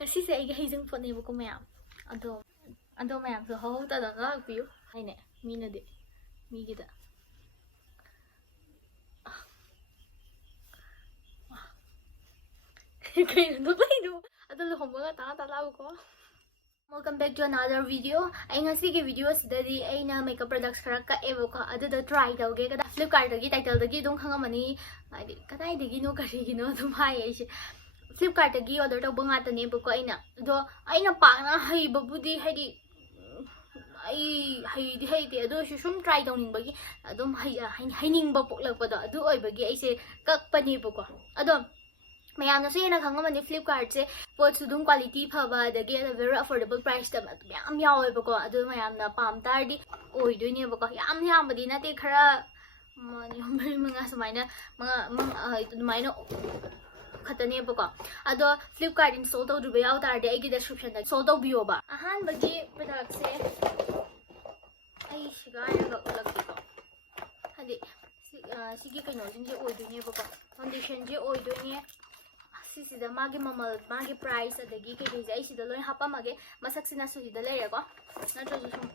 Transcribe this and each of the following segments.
ꯉꯁꯤꯁꯦ ꯑꯩꯒꯤ ꯍꯩꯖꯤꯡ ꯄꯣꯠꯅꯦꯕꯀꯣ ꯃꯌꯥꯝ ꯑꯗꯣ ꯃꯌꯥꯝꯁꯨ ꯍꯧꯍꯧꯇꯗ ꯉꯥꯛꯄꯤꯌꯨ ꯍꯥꯏꯅꯦ ꯃꯤꯅꯗꯤ ꯃꯤꯒꯤꯗ ꯀꯩꯅꯣ ꯀꯩꯅꯣ ꯑꯗꯣ ꯂꯨꯍꯣꯡꯕꯒ ꯇꯥ ꯂꯥꯛꯎꯀꯣ Welcome back to another video. ꯑꯩ ꯉꯁꯤꯒꯤ ꯚꯤꯗꯤꯑꯣ ꯁꯤꯗꯗꯤ ꯑꯩꯅ ꯃꯦꯀꯞ ꯄ꯭ꯔꯗꯛꯁ ꯈꯔ ꯀꯛꯑꯦꯕꯀꯣ ꯑꯗꯨꯗ ꯇ꯭ꯔꯥꯏ ꯇꯧꯒꯦ ꯐ꯭ꯂꯤꯞꯀꯥꯔꯠꯇꯒꯤ ꯇꯥꯏꯇꯜꯗꯒꯤ ꯑꯗꯨꯝ ꯈꯪꯉꯝꯃꯅꯤ ꯍꯥꯏꯗꯤ ꯀꯗꯥꯏꯗꯒꯤꯅꯣ ꯀꯔꯤꯒꯤꯅꯣ ꯑꯗꯨꯝ ꯍꯥꯏꯌꯦ ꯑꯩꯁꯦ ꯐ꯭ꯂꯤꯞꯀꯥꯔꯠꯇꯒꯤ ꯑꯣꯔꯗꯔ ꯇꯧꯕ ꯉꯥꯛꯇꯅꯦꯕꯀꯣ ꯑꯗꯣ ꯑꯩꯅ ꯄꯥꯛꯅ ꯍꯩꯕꯕꯨꯗꯤ ꯍꯥꯏꯗꯤ ꯑꯩ ꯍꯩꯗꯤ ꯍꯩꯇꯦ ꯑꯗꯨ ꯑꯣꯏꯔꯁꯨ ꯁꯨꯝ ꯇ꯭ꯔꯥꯏ ꯇꯧꯅꯤꯡꯕꯒꯤ ꯑꯗꯨꯝ ꯍꯩꯅꯤꯡꯕ ꯄꯣꯛꯂꯛꯄꯗꯣ ꯑꯗꯨ ꯑꯣꯏꯕꯒꯤ ꯑꯩꯁꯦ ꯀꯛꯄꯅꯦꯕꯀꯣ ꯑꯗꯣ ꯃꯌꯥꯝꯅꯁꯨ ꯍꯦꯟꯅ ꯈꯪꯉꯝꯃꯅꯤ ꯐ꯭ꯂꯤꯞꯀꯥꯔꯠꯁꯦ ꯄꯣꯠꯁꯨ ꯑꯗꯨꯝ ꯀ꯭ꯋꯥꯂꯤꯇꯤ ꯐꯕ ꯑꯗꯒꯤ ꯚꯦꯔꯤ ꯑꯐꯣꯔꯗꯦꯕꯜ ꯄ꯭ꯔꯥꯏꯁꯇ ꯃꯌꯥꯝ ꯌꯥꯎꯋꯦꯕꯀꯣ ꯑꯗꯨ ꯃꯌꯥꯝꯅ ꯄꯥꯝ ꯇꯥꯔꯗꯤ ꯑꯣꯏꯗꯣꯏꯅꯦꯕꯀꯣ ꯌꯥꯝ ꯌꯥꯝꯕꯗꯤ ꯅꯠꯇꯦ ꯈꯔ 4-5 ꯁꯨꯃꯥꯏꯅ ꯑꯗꯨꯃꯥꯏꯅ ꯈꯛꯇꯅꯦꯕꯀꯣ ꯑꯗꯣ ꯐ꯭ꯂꯤꯞꯀꯥꯔꯠ ꯏꯟꯁꯇꯣꯜ ꯇꯧꯗ꯭ꯔꯤꯕ ꯌꯥꯎ ꯇꯥꯔꯗꯤ ꯑꯩꯒꯤ ꯗꯦꯁꯀ꯭ꯔꯤꯞꯁꯟꯗ ꯏꯟꯁꯇꯣꯜ ꯇꯧꯕꯤꯌꯣꯕ ꯑꯍꯥꯟꯕꯒꯤ ꯄ꯭ꯔꯗꯛꯁꯦ ꯑꯩ ꯁꯤꯒꯥꯏꯔꯒ ꯎꯠꯂꯛꯀꯦꯀꯣ ꯍꯥꯏꯗꯤ ꯁꯤꯒꯤ ꯀꯩꯅꯣꯁꯤꯡꯁꯦ ꯑꯣꯏꯗꯣꯏꯅꯦꯕꯀꯣ ꯐꯥꯎꯟꯗꯦꯁꯟꯁꯦ ꯑꯣꯏꯗꯣꯏꯅꯦ ꯁꯤꯁꯤꯗ ꯃꯥꯒꯤ ꯃꯃꯜ ꯃꯥꯒꯤ ꯄ꯭ꯔꯥꯏꯁ ꯑꯗꯒꯤ ꯀꯩꯀꯩꯁꯦ ꯑꯩ ꯁꯤꯗ ꯂꯣꯏ ꯍꯥꯞꯄꯝꯃꯒꯦ ꯃꯁꯛꯁꯤꯅꯁꯨ ꯁꯤꯗ ꯂꯩꯔꯦꯀꯣ ꯅꯠꯇ꯭ꯔꯁꯨ ꯁꯨꯝ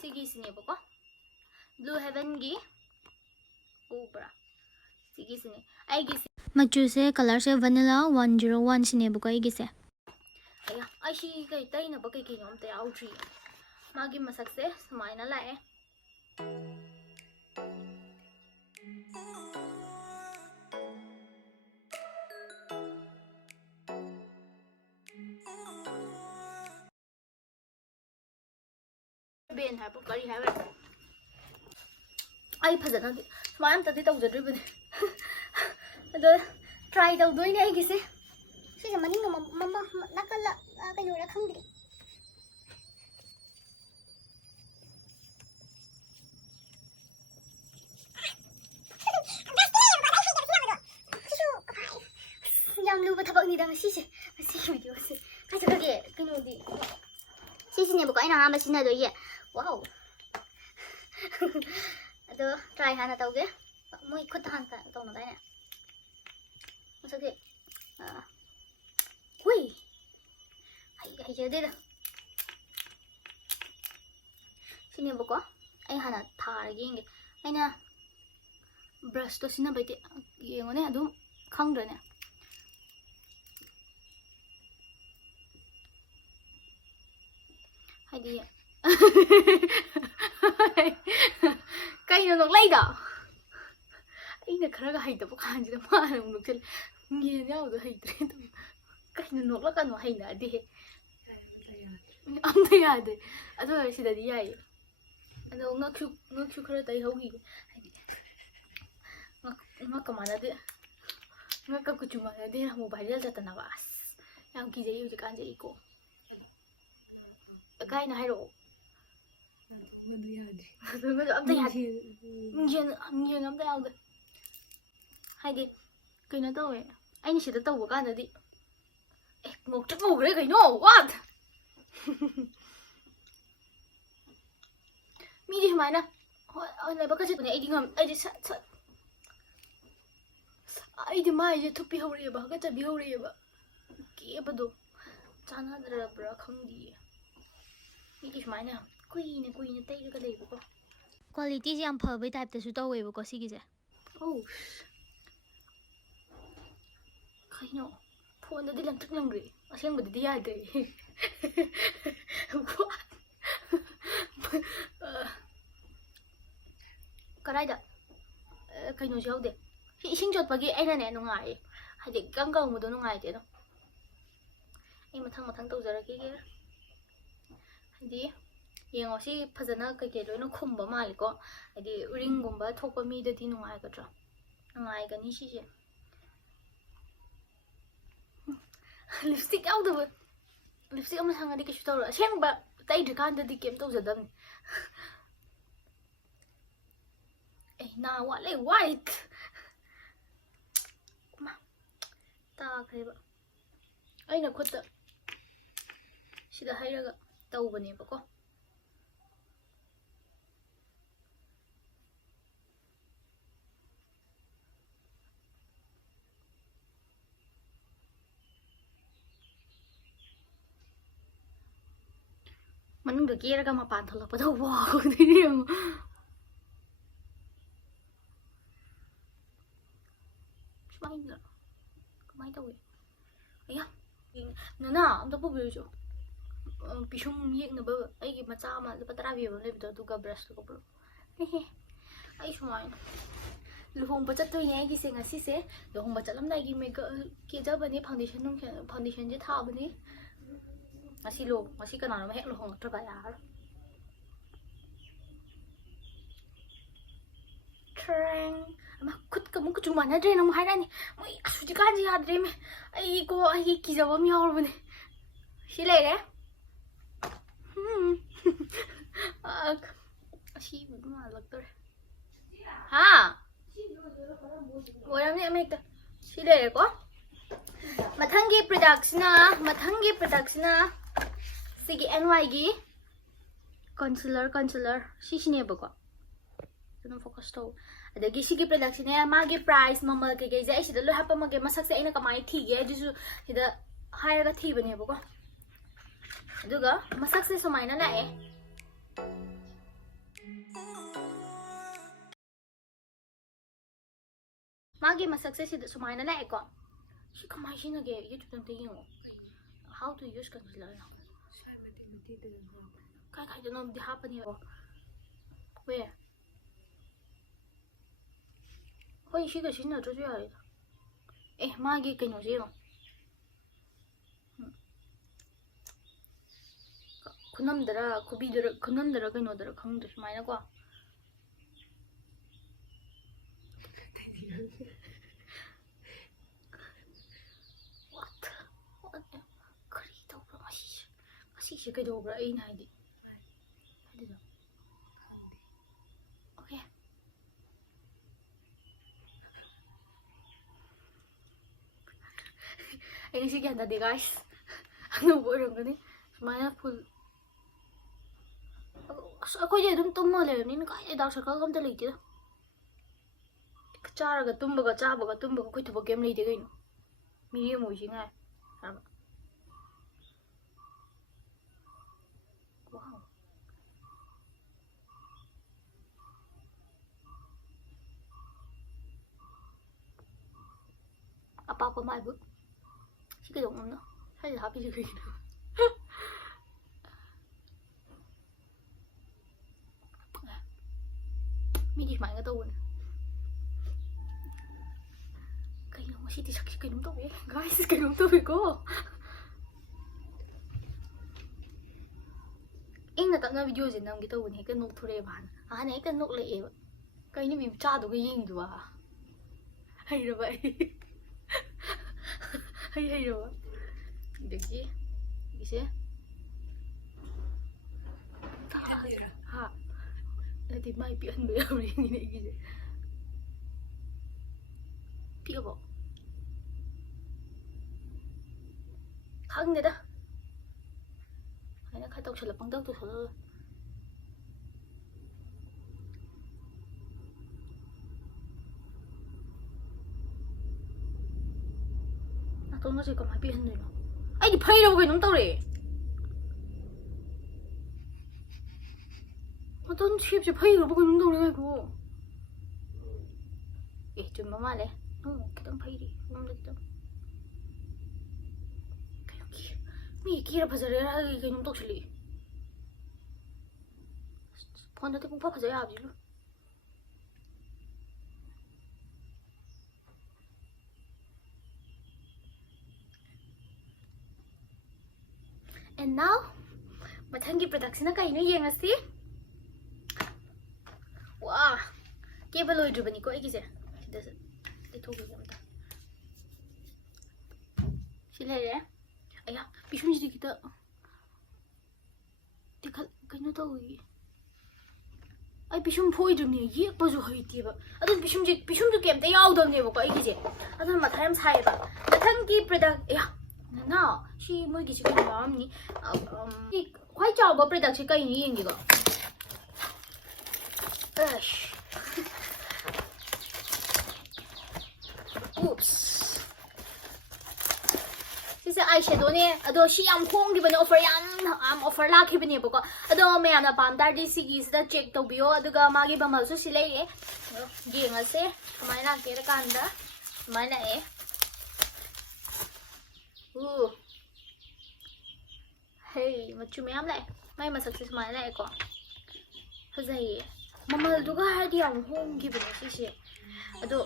ꯁꯤꯒꯤꯁꯤꯅꯦꯕꯀꯣ ꯕ꯭ꯂꯨ ꯍꯦꯚꯦꯟꯒꯤ ꯎꯕ꯭ꯔꯥ ꯁꯤꯒꯤꯁꯤꯅꯦ ꯑꯩꯒꯤꯁꯦ ꯃꯆꯨꯁꯦ ꯀꯂꯔꯁꯦ ꯚꯅꯤꯂꯥ 101 ꯁꯤꯅꯦꯕꯀꯣ ꯑꯩꯒꯤꯁꯦ ꯑꯩ ꯁꯤ ꯇꯩꯅꯕ ꯀꯩꯀꯩꯅꯣ ꯑꯝꯇ ꯌꯥꯎꯗ꯭ꯔꯤ ꯃꯥꯒꯤ ꯃꯁꯛꯁꯦ ꯁꯨꯃꯥꯏꯅ ꯂꯥꯛꯑꯦ ꯕꯦꯟ ꯍꯥꯏꯕ ꯀꯔꯤ ꯍꯥꯏꯕ ꯑꯩ ꯐꯖꯅꯗꯤ ꯁꯨꯃꯥꯏꯅ ꯑꯝꯇꯗꯤ ꯇꯧꯖꯗ꯭ꯔꯤꯕꯅꯤ ꯑꯗꯣ ꯇ꯭ꯔꯥꯏ ꯇꯧꯗꯣꯏꯅꯦ ꯑꯩꯒꯤꯁꯦ ꯁꯤꯁꯦ ꯃꯅꯤꯡ ꯅꯥꯀꯜꯂ ꯀꯩꯅꯣꯔ ꯈꯪꯗ꯭ꯔꯤ ꯌꯥꯝ ꯂꯨꯕ ꯊꯕꯛꯅꯤꯗ ꯉꯁꯤꯒꯤ ꯚꯤꯗꯤꯑꯣꯁꯦ ꯀꯥꯏ ꯆꯠꯈ꯭ꯔꯒꯦ ꯀꯩꯅꯣꯗꯤ ꯁꯤꯁꯤꯅꯦꯕꯀꯣ ꯑꯩꯅ ꯑꯍꯥꯟꯕ ꯁꯤꯖꯤꯟꯅꯗꯣꯏꯁꯦ ꯋꯥꯎ ꯑꯗꯣ ꯇ꯭ꯔꯥꯏ ꯍꯥꯟꯅ ꯇꯧꯒꯦ ꯃꯣꯏ ꯈꯨꯠꯇ ꯍꯥꯟꯅ ꯇꯧꯅꯗꯥꯏꯅꯦ ꯃꯁꯛꯁꯦ ꯍꯨꯏ ꯍꯩꯖꯗꯦꯗ ꯁꯤꯅꯦꯕꯀꯣ ꯑꯩ ꯍꯥꯟꯅ ꯊꯥꯔꯒ ꯌꯦꯡꯒꯦ ꯑꯩꯅ ꯕ꯭ꯔꯁꯇꯣ ꯁꯤꯖꯤꯟꯅꯕꯩꯗꯤ ꯌꯦꯡꯉꯣꯅꯦ ꯑꯗꯨꯝ ꯈꯪꯗ꯭ꯔꯅꯦ ꯍꯥꯏꯗꯤ ꯀꯩꯅꯣ ꯅꯣꯛꯂꯩꯗꯣ ꯑꯩꯅ ꯈꯔꯒ ꯍꯩꯇꯕ ꯀꯥꯟꯁꯤꯗ ꯃꯥꯅ ꯑꯃꯨꯛ ꯅꯣꯛꯁꯜꯂꯦ ꯌꯦꯟ ꯌꯥꯎꯕꯗꯣ ꯍꯩꯇ꯭ꯔꯦ ꯀꯩꯅꯣ ꯅꯣꯛꯂꯛꯀꯅꯣ ꯍꯩꯅꯗꯦꯍꯦ ꯑꯝꯇ ꯌꯥꯗꯦ ꯑꯗꯨ ꯑꯣꯏꯔ ꯁꯤꯗꯗꯤ ꯌꯥꯏꯌꯦ ꯑꯗꯣ ꯉꯛꯁꯨ ꯈꯔ ꯇꯩꯍꯧꯈꯤꯒꯦ ꯍꯥꯏꯗꯤ ꯉꯛꯀ ꯃꯥꯟꯅꯗꯦ ꯉꯛꯀ ꯀꯨꯆꯨ ꯃꯥꯟꯅꯗꯦ ꯑꯃꯨꯛ ꯚꯥꯏꯔꯦꯜ ꯆꯠꯇꯅꯕ ꯑꯁ ꯌꯥꯝ ꯀꯤꯖꯩ ꯍꯧꯖꯤꯛꯀꯥꯟꯁꯦ ꯑꯩꯀꯣ ꯀꯥꯏꯅ ꯍꯥꯏꯔꯛꯑꯣ ꯑꯝꯇ ꯌꯥꯗꯦ ꯌꯦꯟ ꯑꯝꯇ ꯌꯥꯎꯗꯦ ꯍꯥꯏꯗꯤ ꯀꯩꯅꯣ ꯇꯧꯋꯦ ꯑꯩꯅ ꯁꯤꯗ ꯇꯧꯕ ꯀꯥꯟꯗꯗꯤ ꯉꯧꯇ꯭ꯔꯤꯛ ꯉꯧꯈ꯭ꯔꯦ ꯀꯩꯅꯣ ꯋꯥꯠ ꯃꯤꯗꯤ ꯁꯨꯃꯥꯏꯅ ꯍꯣꯏ ꯂꯥꯏꯕꯛꯀ ꯆꯠꯄꯅꯦ ꯑꯩꯗꯤ ꯁꯠ ꯑꯩꯗꯤ ꯃꯥꯏꯁꯦ ꯊꯨꯞꯄꯤ ꯍꯧꯔꯛꯑꯦꯕ ꯍꯥꯀꯠꯆꯕꯤ ꯍꯧꯔꯛꯑꯦꯕ ꯀꯦꯕꯗꯣ ꯆꯥꯟꯅꯗ꯭ꯔꯕ꯭ꯔꯥ ꯈꯪꯗꯤꯌꯦ ꯃꯤꯗꯤ ꯁꯨꯃꯥꯏꯅ ꯀꯨꯏꯅ ꯇꯩꯔꯒ ꯂꯩꯕꯀꯣ ꯀ꯭ꯋꯥꯂꯤꯇꯤꯁꯦ ꯌꯥꯝ ꯐꯕꯩ ꯇꯥꯏꯞꯇꯁꯨ ꯇꯧꯋꯦꯕꯀꯣ ꯁꯤꯒꯤꯁꯦ ꯑꯧ ꯀꯩꯅꯣ ꯐꯣꯟꯗꯗꯤ ꯂꯪꯇ꯭ꯔꯤꯛ ꯂꯪꯈ꯭ꯔꯦ ꯑꯁꯦꯡꯕꯗꯗꯤ ꯌꯥꯗ꯭ꯔꯦ ꯀꯗꯥꯏꯗ ꯀꯩꯅꯣꯁꯨ ꯌꯥꯎꯗꯦ ꯁꯤ ꯏꯁꯤꯡ ꯆꯣꯠꯄꯒꯤ ꯑꯩꯅꯅꯦ ꯅꯨꯡꯉꯥꯏꯌꯦ ꯍꯥꯏꯗꯤ ꯀꯪꯕꯗꯣ ꯅꯨꯡꯉꯥꯏꯇꯦ ꯑꯗꯣ ꯑꯩ ꯃꯊꯪ ꯇꯧꯖꯔꯛꯈꯤꯒꯦ ꯍꯥꯏꯗꯤ ꯌꯦꯡꯉꯣ ꯁꯤ ꯐꯖꯅ ꯀꯩꯀꯩ ꯂꯣꯏꯅ ꯈꯨꯝꯕ ꯃꯥꯜꯂꯦꯀꯣ ꯍꯥꯏꯗꯤ ꯎꯔꯤꯡꯒꯨꯝꯕ ꯊꯣꯛꯄ ꯃꯤꯗꯗꯤ ꯅꯨꯡꯉꯥꯏꯒꯗ꯭ꯔꯥ ꯅꯨꯡꯉꯥꯏꯒꯅꯤ ꯁꯤꯁꯦ ꯂꯤꯞꯁꯇꯤꯛ ꯌꯥꯎꯗꯕ ꯂꯤꯞꯁꯇꯤꯛ ꯑꯃ ꯁꯪꯉꯗꯤ ꯀꯩꯁꯨ ꯇꯧꯔꯣꯏ ꯑꯁꯦꯡꯕ ꯇꯩꯗ꯭ꯔꯤꯀꯥꯟꯗꯗꯤ ꯀꯩꯝ ꯇꯧꯖꯗꯕꯅꯤ ꯅꯥ ꯋꯥꯠꯂꯦ ꯋꯥꯏꯠ ꯇꯥꯈ꯭ꯔꯦꯕ ꯑꯩꯅ ꯈꯨꯠꯇ ꯁꯤꯗ ꯍꯩꯔꯒ ꯇꯧꯕꯅꯦꯕꯀꯣ ꯃꯅꯨꯡꯗ ꯀꯦꯔꯒ ꯃꯄꯥꯟ ꯊꯣꯛꯂꯛꯄꯗ ꯋꯥꯎꯗꯣꯏꯅꯦ ꯌꯦꯡꯉꯣ ꯁꯨꯃꯥꯏꯅ ꯀꯃꯥꯏꯅ ꯇꯧꯏ ꯑꯌꯥ ꯅꯅꯥ ꯑꯝꯇ ꯄꯨꯕꯤꯔꯨꯆꯣ ꯄꯤꯁꯨꯝ ꯌꯦꯛꯅꯕ ꯑꯩꯒꯤ ꯃꯆꯥ ꯑꯃ ꯂꯨꯄꯥ 10 ꯄꯤꯕ ꯑꯃ ꯂꯩꯕꯗꯣ ꯑꯗꯨꯒ ꯕ꯭ꯔꯁꯇꯨꯒ ꯄꯨꯔꯛꯑꯣ ꯑꯩ ꯁꯨꯃꯥꯏꯅ ꯂꯨꯍꯣꯡꯕ ꯆꯠꯇꯣꯏꯅꯦ ꯑꯩꯒꯤꯁꯦ ꯉꯁꯤꯁꯦ ꯂꯨꯍꯣꯡꯕ ꯆꯠꯂꯝꯗꯥꯏꯒꯤ ꯃꯦꯀꯞ ꯀꯦꯖꯕꯅꯦ ꯐꯥꯎꯟꯗꯦꯁꯟꯁꯦ ꯊꯥꯕꯅꯦ ꯉꯁꯤ ꯀꯅꯥꯅꯣꯝ ꯍꯦꯛ ꯂꯨꯍꯣꯡꯉꯛꯇ꯭ꯔꯕ ꯌꯥꯔꯣꯏ ꯇ꯭ꯔꯦꯡ ꯑꯃ ꯈꯨꯠꯀ ꯑꯃꯨꯛ ꯀꯨꯆꯨ ꯃꯥꯟꯅꯗ꯭ꯔꯦꯅ ꯑꯃꯨꯛ ꯍꯥꯏꯔꯛꯑꯅꯤ ꯃꯣꯏ ꯍꯧꯖꯤꯛꯀꯥꯟꯁꯦ ꯌꯥꯗ꯭ꯔꯦꯃꯦ ꯑꯩꯒꯤ ꯀꯤꯖꯕ ꯑꯃ ꯌꯥꯎꯔꯕꯅꯦ ꯁꯤ ꯂꯩꯔꯦ ꯑꯁꯤ ꯃꯥꯜꯂꯛꯇꯣꯔꯦ ꯍꯥ ꯑꯣꯏꯔꯝꯅꯤ ꯑꯃ ꯍꯦꯛꯇ ꯁꯤ ꯂꯩꯔꯦꯀꯣ ꯃꯊꯪꯒꯤ ꯄ꯭ꯔꯗꯛꯁꯤꯅ ꯁꯤꯒꯤ NYꯒꯤ ꯀꯟꯁꯤꯂꯔ ꯁꯤꯁꯤꯅꯦꯕꯀꯣ ꯑꯗꯨꯅ ꯐꯣꯀꯁ ꯇꯧ ꯑꯗꯒꯤ ꯁꯤꯒꯤ ꯄ꯭ꯔꯗꯛꯁꯤꯅꯦ ꯃꯥꯒꯤ ꯄ꯭ꯔꯥꯏꯁ ꯃꯃꯜ ꯀꯩꯀꯩꯁꯦ ꯑꯩ ꯁꯤꯗ ꯂꯣꯏ ꯍꯥꯞꯄꯝꯃꯒꯦ ꯃꯁꯛꯁꯦ ꯑꯩꯅ ꯀꯃꯥꯏꯅ ꯊꯤꯒꯦ ꯑꯗꯨꯁꯨ ꯁꯤꯗ ꯍꯥꯏꯔꯒ ꯊꯤꯕꯅꯦꯕꯀꯣ ꯑꯗꯨꯒ ꯃꯁꯛꯁꯦ ꯁꯨꯃꯥꯏꯅ ꯂꯥꯛꯑꯦ मागे मसक से सुमाइना लाएको सी कमाई सिनगे यूट्यूब तंते यंगो हाउ टू यूज कंसीलर काय काय दनो दि हापनी वे होय सी ग सिन जो यारे ए मागे कइनो जे खुनमदरा खुबीदरा खुनमदरा कइनोदरा खंगदे सुमाइना को She could over a ninety. Okay. I guess you get that, guys. I'm not worried about it. My full. I could do to know them in a dark circle of the lady. Charaga tumbaga chabaga tumbaga quit to game lady again. Medium wishing I. Wow. Apa my book? She don't know. I'm happy to read. Me đi mày cái tôi nè. Cái nó xí thì cái đúng tôi guys cái đúng tôi có. Anh là tận ra video gì nằm cái tôi này cái nốt thôi đấy bạn. Này cái nốt lệ cái như bị cha được cái gì rồi à? Hay rồi vậy. hay rồi. Được chứ? Gì thế? Ha. Thì mai bị ăn bữa rồi như này gì? Biết không? Không đấy đó. Hay là khai tộc sẽ là bằng tốc tôi thôi. Tôi nói gì còn phải biết hơn rồi nó. Anh thì phay đâu cái nóng tao để. Tôi chip chỉ phay rồi bao cái nóng tao này cô. Ê, chừng mà đấy. Cái tao phay đi, không được đâu. Mày kia là phải giờ ra cái nóng tao xử lý. Con tôi cũng phải giờ làm gì luôn. And now, mathanggi production na kaino yengasi. Wow, cable loid bani ko egise. Sida sa dito ko yamta. Sila re. Aya, bishum jidi kita. Tikal kaino to ui. Ai bishum phoi dum ne yek ba ju hai ti ba. Adun bishum ju kem ta yaw dam ne ba ko egise. Adun mathayam sai ba. Mathanggi product aya. Now, she mới cái cái món ní, khoai chảo bắp product cái cái gì vậy? Oops. She ꯁꯤꯁꯦ ꯑꯥꯏ ꯁꯦꯗꯣꯅꯦ ꯑꯗꯣ ꯁꯤ ꯌꯥꯝ ꯍꯣꯡꯈꯤꯕꯅꯦ offer ꯌꯥꯝ offer ꯂꯥꯛꯈꯤꯕꯅꯦꯕꯀꯣ ꯑꯗꯣ ꯃꯌꯥꯝꯅ ꯄꯥꯝ ꯇꯥꯔꯗꯤ ꯁꯤꯒꯤꯁꯤꯗ ꯆꯦꯛ ꯇꯧꯕꯤꯌꯣ ꯑꯗꯨꯒ ꯃꯥꯒꯤ ꯃꯃꯜꯁꯨ ꯁꯤ ꯂꯩꯔꯦ ꯌꯦꯡꯉꯁꯦ ꯀꯃꯥꯏꯅ ꯂꯥꯛꯀꯦꯔ ꯀꯥꯟꯗ ꯁꯨꯃꯥꯏꯅ ꯂꯥꯛꯑꯦ ꯍꯦ ꯃꯆꯨ ꯃꯌꯥꯝ ꯂꯥꯛꯑꯦ ꯃꯥꯏ ꯃꯁꯛꯁꯦ ꯁꯨꯃꯥꯏꯅ ꯂꯥꯛꯑꯦꯀꯣ ꯐꯖꯩꯌꯦ ꯃꯃꯜꯗꯨꯒ ꯍꯥꯏꯔꯗꯤ ꯌꯥꯝ ꯍꯣꯡꯈꯤꯕꯅꯦ ꯁꯤꯁꯦ ꯑꯗꯣ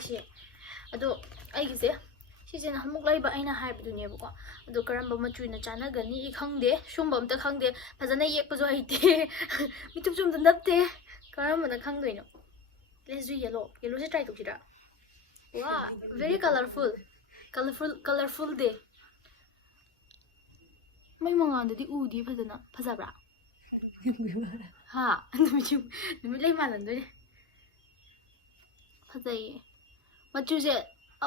ꯁꯤꯁꯦ ꯑꯗꯣ ꯑꯩꯒꯤꯁꯦ ꯁꯤꯁꯦ ꯅꯍꯥꯟꯃꯨꯛ ꯂꯩꯕ ꯑꯩꯅ ꯍꯥꯏꯕꯗꯨꯅꯦꯕꯀꯣ ꯑꯗꯣ ꯀꯔꯝꯕ ꯃꯆꯨꯅ ꯆꯥꯟꯅꯒꯅꯤ ꯈꯪꯗꯦ ꯁꯨꯝꯕ ꯑꯝꯇ ꯈꯪꯗꯦ ꯐꯖꯅ ꯌꯦꯛꯄꯁꯨ ꯍꯩꯇꯦ ꯃꯤꯇꯨꯞ ꯆꯨꯝꯗ ꯅꯠꯇꯦ ꯀꯔꯝꯕꯅ ꯈꯪꯗꯣꯏꯅꯣ ꯂꯦꯠꯁ ꯗꯨ ꯌꯦꯜꯂꯣꯁꯦ ꯇ꯭ꯔꯥꯏ ꯇꯧꯁꯤꯔꯥ ꯋꯥ ꯚꯦꯔꯤ ꯀꯂꯔꯐꯨꯜ ꯗꯦ ꯃꯩ ꯃꯉꯥꯟꯗꯗꯤ ꯎꯗꯤ ꯐꯖꯅ ꯐꯖꯕ꯭ꯔꯥ ꯍꯥ ꯅꯨꯃꯤꯠ ꯂꯩ ꯃꯥꯜꯍꯟꯗꯣꯏꯅꯦ ꯐꯖꯩꯌꯦ ꯃꯆꯨꯁꯦ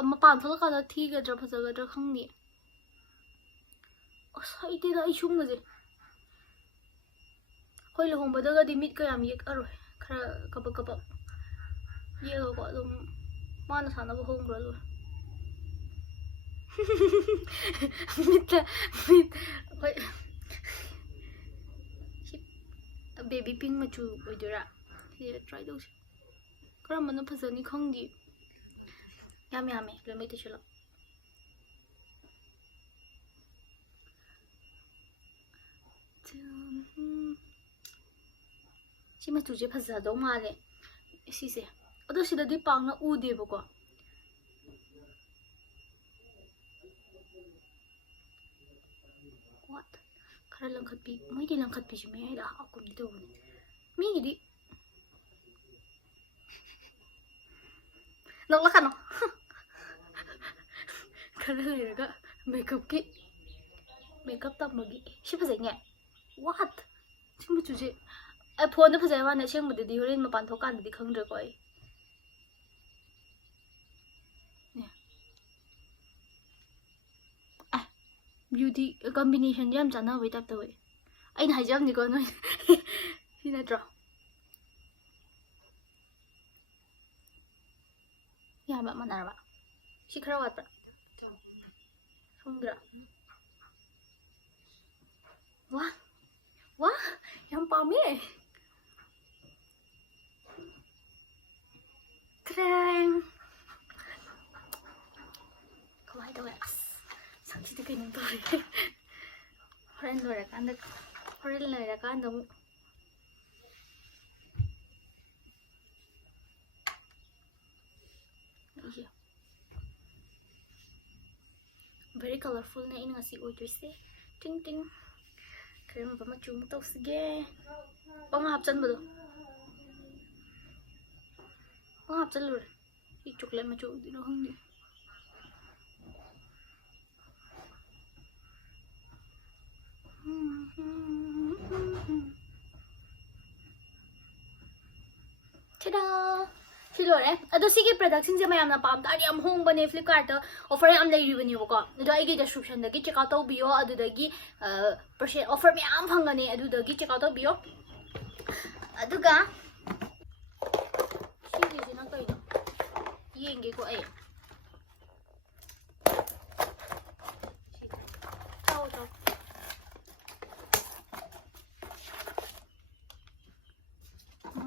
ꯃꯄꯥꯟ ꯊꯣꯛꯂꯛꯀꯥꯟꯗ ꯊꯤꯒꯗ꯭ꯔꯥ ꯐꯖꯒꯗ꯭ꯔꯥ ꯈꯪꯗꯦ ꯑꯁ ꯍꯩꯇꯦꯗ ꯑꯩ ꯁꯨꯝꯕꯁꯦ ꯍꯣꯏ ꯂꯨꯍꯣꯡꯕꯗꯒꯗꯤ ꯃꯤꯠ ꯀꯌꯥꯝ ꯌꯦꯛꯑꯔꯣꯏ ꯈꯔ ꯀꯕꯛ ꯌꯦꯛꯑꯒꯀꯣ ꯑꯗꯨꯝ ꯃꯥꯅ ꯁꯥꯟꯅꯕ ꯍꯣꯡꯈ꯭ꯔ ꯂꯣꯏ ꯃꯤꯠ ꯍꯣꯏ ꯕꯦꯕꯤ ꯄꯤꯡ ꯃꯆꯨ ꯑꯣꯏꯗꯣꯏꯔꯥ ꯁꯤꯁꯦ ꯇ꯭ꯔꯥꯏ ꯇꯧꯁꯦ ꯀꯔꯝꯕꯅ ꯐꯖꯅꯤ ꯈꯪꯗꯦ ꯌꯥꯝꯃꯦ ꯂꯣꯏꯅꯃꯛ ꯇꯩꯁꯜꯂꯣ ꯁꯤ ꯃꯆꯨꯁꯦ ꯐꯖꯗꯧ ꯃꯥꯜꯂꯦ ꯁꯤꯁꯦ ꯑꯗꯣ ꯁꯤꯗꯗꯤ ꯄꯥꯛꯅ ꯎꯗꯦꯕꯀꯣ ꯋꯥꯠ ꯈꯔ ꯂꯪꯈꯠꯄꯤ ꯃꯣꯏꯗꯤ ꯂꯪꯈꯠꯄꯤꯁꯤ ꯃꯌꯥꯏꯗ ꯍꯥꯞꯀꯨꯝꯗꯤ ꯇꯧꯕꯅꯤ ꯃꯤꯒꯤꯗꯤ ꯅꯣꯛꯂꯛꯀꯅꯣ ꯈꯔ ꯂꯩꯔꯒ ꯃꯦꯀꯞ ꯇꯝꯕꯒꯤ ꯁꯤ ꯐꯖꯩꯅꯦ ꯋꯥꯠ ꯁꯤ ꯃꯆꯨꯁꯦ ꯐꯣꯟꯗ ꯐꯖꯩ ꯋꯥꯅꯤ ꯑꯁꯦꯡꯕꯗꯗꯤ ꯍꯣꯔꯦꯟ ꯃꯄꯥꯟ ꯊꯣꯛꯀꯥꯟꯗꯗꯤ ꯈꯪꯗ꯭ꯔꯦꯀꯣ ꯑꯩ ꯕ꯭ꯌꯨꯇꯤ ꯀꯝꯕꯤꯅꯦꯁꯟꯁꯦ ꯌꯥꯝ ꯆꯥꯟꯅꯕꯩ ꯇꯥꯏꯞ ꯇꯧꯋꯦ ꯑꯩꯅ ꯍꯥꯏꯖꯕꯅꯤꯀꯣ ꯅꯣꯏ ꯁꯤ ꯅꯠꯇ꯭ꯔꯣ ꯌꯥꯕ ꯃꯥꯟꯅꯔꯕ ꯁꯤ ꯈꯔ ꯋꯥꯠꯄ꯭ꯔꯥ ꯈꯪꯗ꯭ꯔꯥ ꯋꯥ ꯌꯥꯝ ꯄꯥꯝꯃꯦ ꯇ꯭ꯔꯦꯡ ꯀꯃꯥꯏꯅ ꯇꯧꯋꯦ ꯑꯁ ꯁꯛꯁꯤꯗꯤ ꯀꯩꯅꯣꯝ ꯇꯧꯋꯦ ꯍꯣꯔꯦꯟ ꯂꯣꯏꯔꯀꯥꯟꯗ ꯑꯃꯨꯛ ꯚꯦꯔꯤ ꯀꯂꯔꯐꯨꯜꯅꯦ ꯑꯩꯅ ꯉꯁꯤ ꯑꯣꯏꯗꯣꯏꯁꯦ ꯇꯤꯡ ꯀꯔꯝꯕ ꯃꯆꯨ ꯑꯃꯨꯛ ꯇꯧꯁꯤꯒꯦ ꯄꯪ ꯍꯥꯞꯆꯟꯕꯗꯣ ꯄꯪ ꯍꯥꯞꯆꯜꯂꯨꯔꯦ ꯁꯤ ꯆꯣꯀ꯭ꯂꯦꯠ ꯃꯆꯨ ꯑꯣꯏꯗꯣꯏꯔꯣ ꯈꯪꯗꯦ ꯇꯥꯗꯥ ꯁꯤ ꯂꯣꯏꯔꯦ ꯑꯗꯣ ꯁꯤꯒꯤ ꯄ꯭ꯔꯗꯛꯁꯤꯡꯁꯦ ꯃꯌꯥꯝꯅ ꯄꯥꯝ ꯇꯥꯔꯗꯤ ꯌꯥꯝ ꯍꯣꯡꯕꯅꯦ ꯐ꯭ꯂꯤꯞꯀꯥꯔꯠꯇ ꯑꯣꯐꯔ ꯌꯥꯝ ꯂꯩꯔꯤꯕꯅꯦꯕꯀꯣ ꯑꯗꯣ ꯑꯩꯒꯤ ꯗꯦꯁꯀ꯭ꯔꯤꯞꯁꯟꯗꯒꯤ ꯆꯦꯛꯑꯥꯎꯠ ꯇꯧꯕꯤꯌꯣ ꯑꯗꯨꯗꯒꯤ ꯑꯣꯐꯔ ꯃꯌꯥꯝ ꯐꯪꯒꯅꯤ ꯑꯗꯨꯗꯒꯤ ꯆꯦꯛꯑꯥꯎꯠ ꯇꯧꯕꯤꯌꯣ ꯑꯗꯨꯒ ꯁꯤꯒꯤꯁꯤꯅ ꯀꯩꯅꯣ ꯌꯦꯡꯒꯦꯀꯣ ꯑꯩ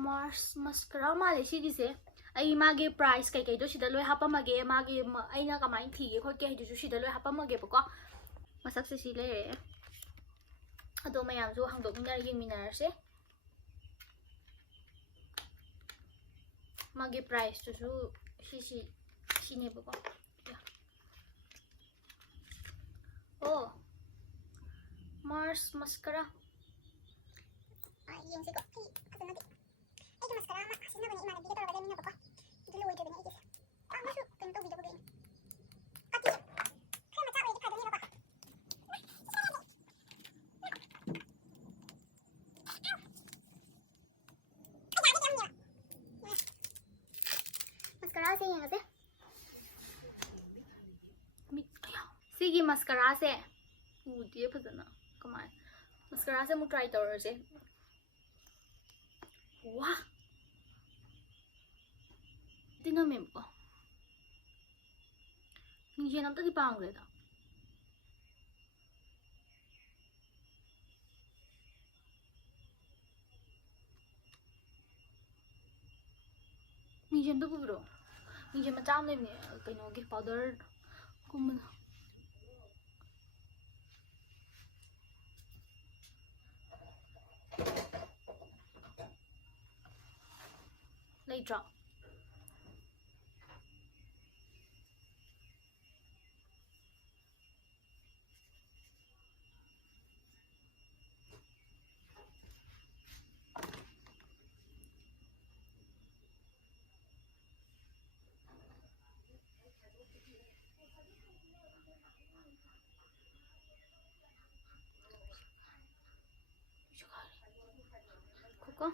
मार्स मस्करा माले सिगिसे आई मागे प्राइस कई सिदा लोय हापमगे मागे अइना कमाइन थीगे खोके हिदुसु सिदा लोय हापमगे बको मसक से सि लेरे अदो मयाम जो हांगदोकमिना येंगमिनारसे मागे प्राइस तुसु सिने बको ओ मार्स मस्करा येंगसेको फजनादि ꯑꯩꯒꯤ ꯃꯁꯀꯔꯥ ꯑꯃ ꯁꯤꯖꯤꯟꯅꯕꯅꯦ ꯏꯃꯥꯟꯅꯕꯤꯒ ꯇꯧꯔꯒ ꯂꯩꯃꯤꯟꯅꯕꯀꯣ ꯑꯗꯨ ꯂꯣꯏꯗ꯭ꯔꯕꯅꯦ ꯑꯩꯒꯤꯁꯦ ꯑꯃꯁꯨ ꯀꯩꯅꯣ ꯇꯧꯕꯤꯗꯕ ꯀꯩꯅꯣ ꯑꯀꯤ ꯈꯔ ꯃꯆꯥ ꯑꯣꯏꯔꯗꯤ ꯐꯗꯣꯏꯅꯦꯕꯀꯣ ꯃꯁꯀꯔꯥꯁꯦ ꯌꯦꯡꯉꯁꯦ ꯁꯤꯒꯤ ꯃꯁꯀꯔꯥꯁꯦ ꯎꯗꯤꯌꯦ ꯐꯖꯅ ꯀꯃꯥꯏ mascara se mu try tawrase. Wow. Tina mem ko. Mingchen amta di pangre da. Mingchen to bro. Mingchen macam nem ne kaino ge powder kum. Lay drop. Coco.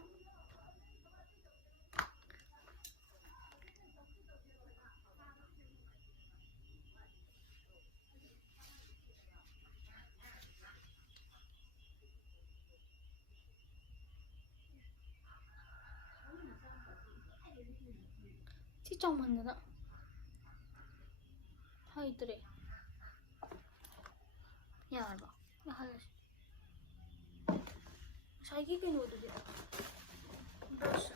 Si trong mình rồi đó. Hay tụi nhà rồi. Nhà hay. Sai cái nồi tụi brush.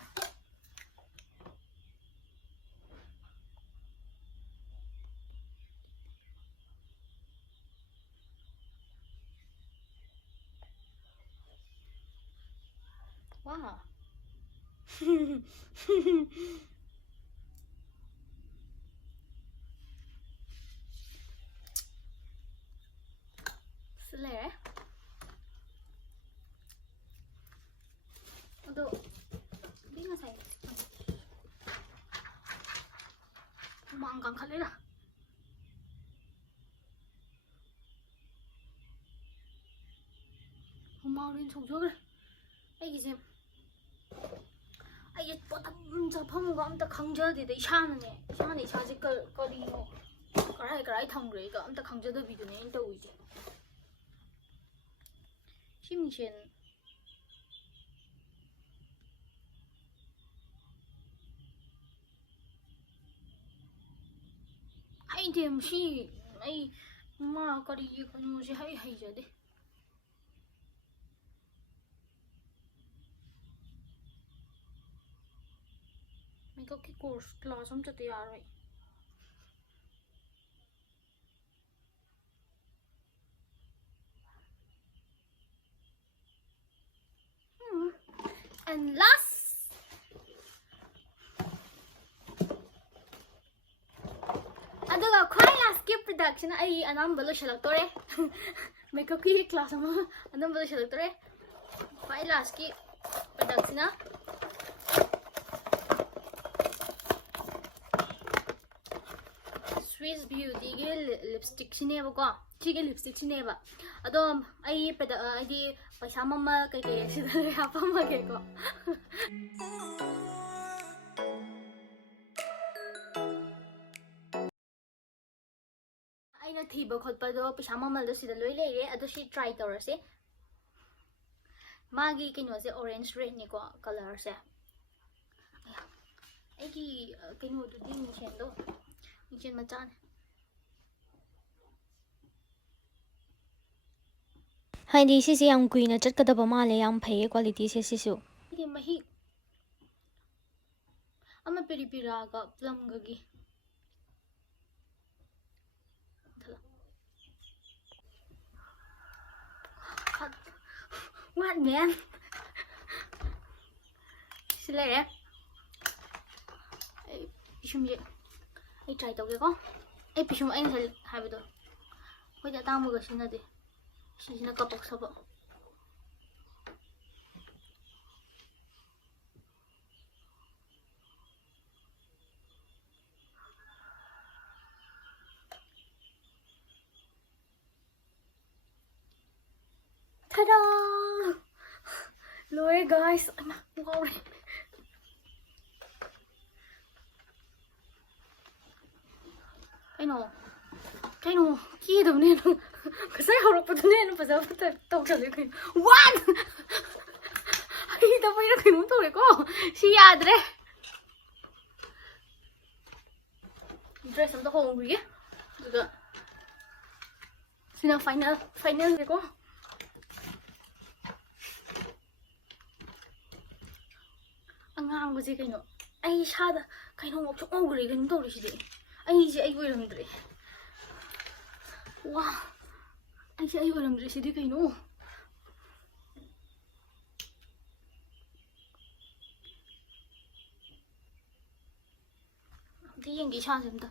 Wow. Silere. Aduh, hindi nga sa'yo. Umaangkang ka nila. Umaurin 속적을. 애기지. 아이 저 펌가 아무튼 강조되다 이샤는네. 이샤는 이샤지 거리고. 그라이 탕그래 이거 아무튼 강조도 비드네 인도 오이지. 심신. 아이 댐시 아이 마 거리 그놈이 하이자데. Makeup की course class हम चलते यार भाई and last अदुगा ख्वाई last की production I अनाम बलो शलक्तोरे makeup की class हम अनाम बलो शलक्तोरे ख्वाई लास्ट की प्रोडक्शन Swiss Beauty के लिपस्टिक सिनेबा को ठीक है लिपस्टिक सिनेबा अदो आई पैसा मम्मा कई सिदले हापमगे को आइना थीबा खोटपादो पैसा मम्मलदो सिदा लोइ लेरे अदो सि ट्राई तौरसे मागी कइनोसे ऑरेंज रेड निको कलर से आइकी कइनो दुदि मिशेंदो मिशन मचान हाइदी सिसे याम कुइना चटकदबा माले याम फैये क्वालिटी से सिसु इदि मही अमा पेरी पिरागा प्लम गगी what man sile ai ishumje ai try tawge ko ai pishum ai hel habido koi da tamu ga sinade sina kapak saba ta-da Lord guys I'm worried I know ki đâu nè Kasay hawrakpaduna yan, pasabot tawagsabi ko yun. What? Ay, tapos yung kinutuloy ko. Si Yadre. Dress ang tako mong bigyan. Diga. Sina final ko. Ang nga ang kasi kayo. Ay, sada. Kayo nung wapsok mo gulay. Ganun tawag siya di. Ay, siya ay walang dre. Wow. Ay, siya ay walang dre siya di kayo. Hindi yung gisya samta.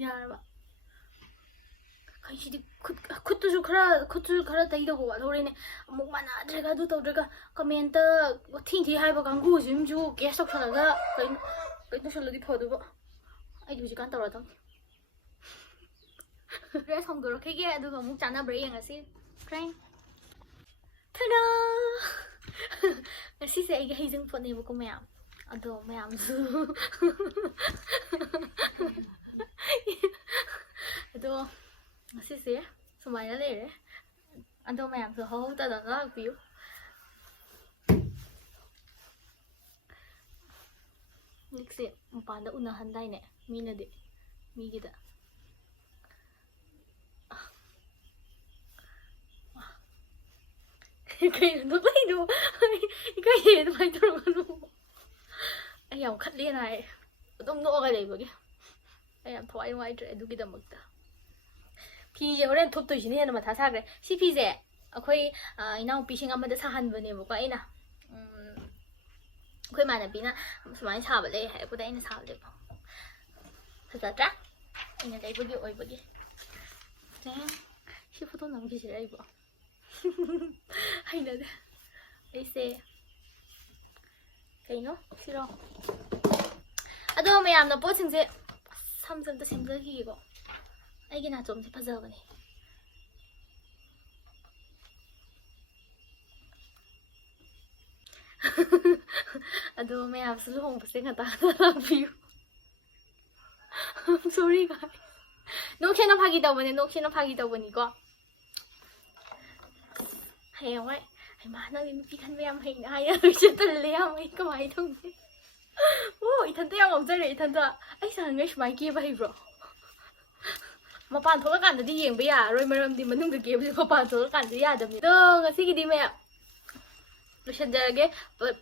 Yaraba. Kaisi di kuttu khara tai da wa thore ne amuk mana drega du to drega comment thi hai ba gangu jim ju guest of thara ga kai no shalo di phodu ba ai du ji kan tawra tang dress hong gro khege adu ga amuk chana bre yang asi train tada ngasi se ai ga hijing phone ne ba ko mayam ado mayam su ado Sisi, sumaya le. Ando mayam so ho ta da la view. Nixi, mpanda unahan dai ne. Mina de. Migida. Kay no kai do. Kay he do mai tro no. Ai yam khat le nai. Dum no ga le ba ge. Ai yam thwai wai tre du gi da makta. 피제 호렌 톱도 이시네 하는 다 사그래 CP제 거의 이나우 비싱 한번도 사한 번에 뭐가 이나 거의 많은 비나 많이 사발래 해보다 이나 사발래 뭐 그자자 이나 내보기 어이보기 네 시프도 넘기 싫어 이거 하이나데 이세 그이노 싫어 아도 매암나 뽀칭제 삼성도 생각이 이거 아이게 나 좀 파자버네. 아도 मैं आपसे लोगों से कहता view. I'm sorry guys. 녹시나 파기다 보니 녹시나 파기다 보니까. hay vậy. Hay mà nó đi phi khăn với em hình hay ở trên tận leo mấy cái máy thông. Ôi thân tôi không chơi đấy thân tôi. Ấy sao ngay máy kia vậy bro. Mapan thola kan di yeng ba ya roi maram di manung ge bi mapan thola kan di ya dam ni to ngasi gi di me lotion jarage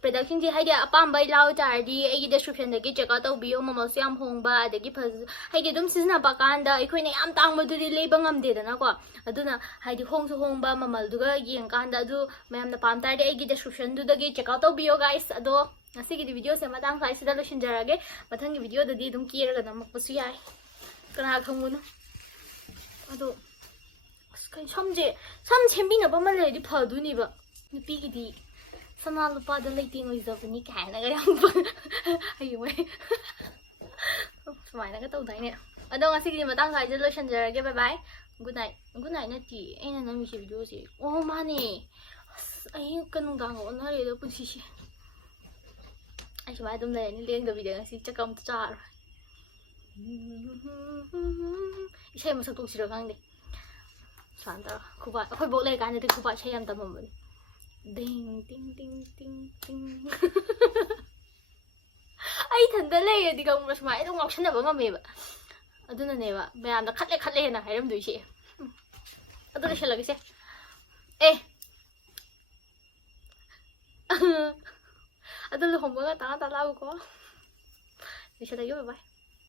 production ji haida apam bai lao tar di ai description da gi check out to bio mama syam hong ba da gi phaz haida dum sizna ba kan da ikoi ne am tang ma du di le bangam de da na ko aduna haidi hong su hong ba mamal du ga yeng kan da du mayam na pam tar di ai gi description du da gi check out to bio guys ado ngasi gi di video se matang sai sida lotion jarage mathang gi video da di dum kira ga namak pasu yai kana khangmu 아도 그냥 삼 챔비나 봐만 레디 파두니바 누피기디 사나 루파다 레이팅 의자보니 가나가 양반 아유 왜 수마이나가 또 다이네 아도 ngasi기 matang sai lotion jarage bye bye good night nati aina nami shi video si oh mani ai kanung dang on hare do punsi shi ai sumai dum le ni leng do video ngasi chakam cha 이제 무슨 또 싫어 강데 산다 쿠바 거의 볼래 가는데 쿠바 체험 담으면 띵띵띵띵띵 아이 단달래 네가 뭔가 좀 많이 동학 신나 뭔가 매봐 아두는 내봐 매안다 칼레 해나 이러면 되지 아두는 실력이세 에 아두는 홍보가 다 나오고 이제 다 요봐